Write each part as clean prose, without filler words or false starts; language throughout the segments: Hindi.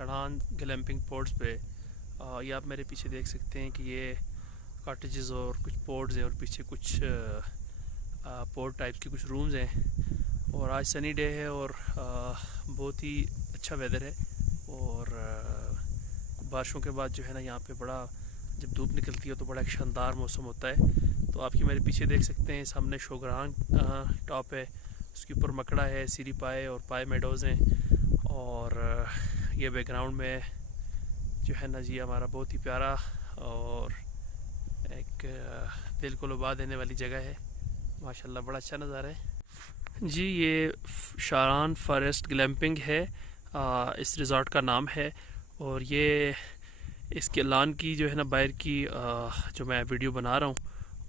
शड़ान ग्लैम्पिंग पोर्ट्स पे। ये आप मेरे पीछे देख सकते हैं कि ये कॉटेजेस और कुछ पोर्ट्स हैं और पीछे कुछ पोर्ट टाइप के कुछ रूम्स हैं। और आज सनी डे है और बहुत ही अच्छा वेदर है। और बारिशों के बाद जो है ना यहाँ पे बड़ा, जब धूप निकलती है तो बड़ा एक शानदार मौसम होता है। तो आपके मेरे पीछे देख सकते हैं सामने शोगरान टॉप है, उसके ऊपर मकड़ा है, सीरी पाए और पाए मेडोज़ हैं। और ये बैकग्राउंड में जो है ना जी हमारा बहुत ही प्यारा और एक दिल को लुभा देने वाली जगह है। माशाल्लाह बड़ा अच्छा नज़ारा है जी। ये शारान फॉरेस्ट ग्लैम्पिंग है, इस रिज़ॉर्ट का नाम है। और ये इसके लान की जो है ना बाहर की जो मैं वीडियो बना रहा हूँ,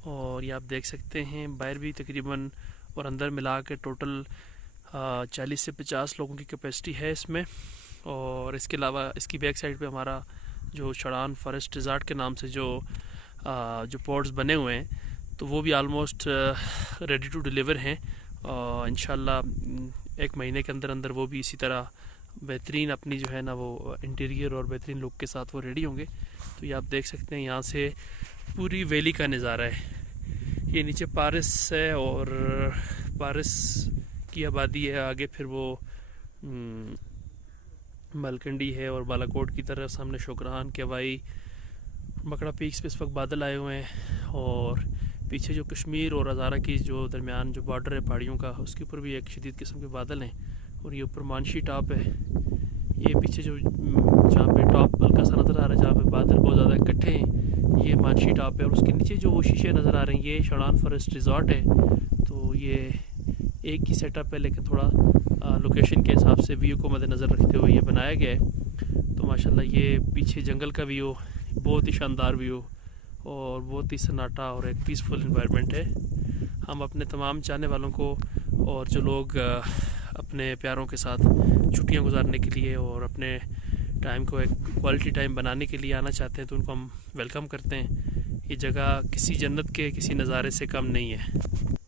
और ये आप देख सकते हैं बाहर भी तकरीबन और अंदर मिला के टोटल 40 से 50 लोगों की कैपेसिटी है इसमें। और इसके अलावा इसकी बैक साइड पे हमारा जो शड़ान फॉरेस्ट रिज़ॉर्ट के नाम से जो पोर्ट्स बने हुए हैं, तो वो भी आलमोस्ट रेडी टू डिलीवर हैं। इंशाल्लाह एक महीने के अंदर अंदर वो भी इसी तरह बेहतरीन अपनी जो है ना वो इंटीरियर और बेहतरीन लुक के साथ वो रेडी होंगे। तो ये आप देख सकते हैं यहाँ से पूरी वैली का नज़ारा है। ये नीचे पारिस है और पारिस की आबादी है, आगे फिर वो मलकंडी है और बालाकोट की तरफ सामने शोकरान केवाई मकड़ा पीक्स पे इस वक्त बादल आए हुए हैं। और पीछे जो कश्मीर और हज़ारा की जो दरमियान जो बॉर्डर है पहाड़ियों का, उसके ऊपर भी एक शदीद किस्म के बादल हैं। और ये ऊपर मानशी टॉप है, ये पीछे जो जहाँ पे टॉप हल्का सा नज़र आ रहा है जहाँ पे बादल बहुत ज़्यादा इकट्ठे हैं, ये मानशी टॉप है। और उसके नीचे जो वो शीशे नज़र आ रहे हैं ये शड़ान फॉरेस्ट रिज़ॉर्ट है। तो ये एक ही सेटअप है लेकिन थोड़ा लोकेशन के हिसाब से व्यू को मद्देनज़र रखते हुए ये बनाया गया है। तो माशाल्लाह ये पीछे जंगल का व्यू बहुत ही शानदार व्यू और बहुत ही सन्नाटा और एक पीसफुल इन्वायरमेंट है। हम अपने तमाम चाहने वालों को और जो लोग अपने प्यारों के साथ छुट्टियां गुजारने के लिए और अपने टाइम को एक क्वालिटी टाइम बनाने के लिए आना चाहते हैं, तो उनको हम वेलकम करते हैं। ये जगह किसी जन्नत के किसी नज़ारे से कम नहीं है।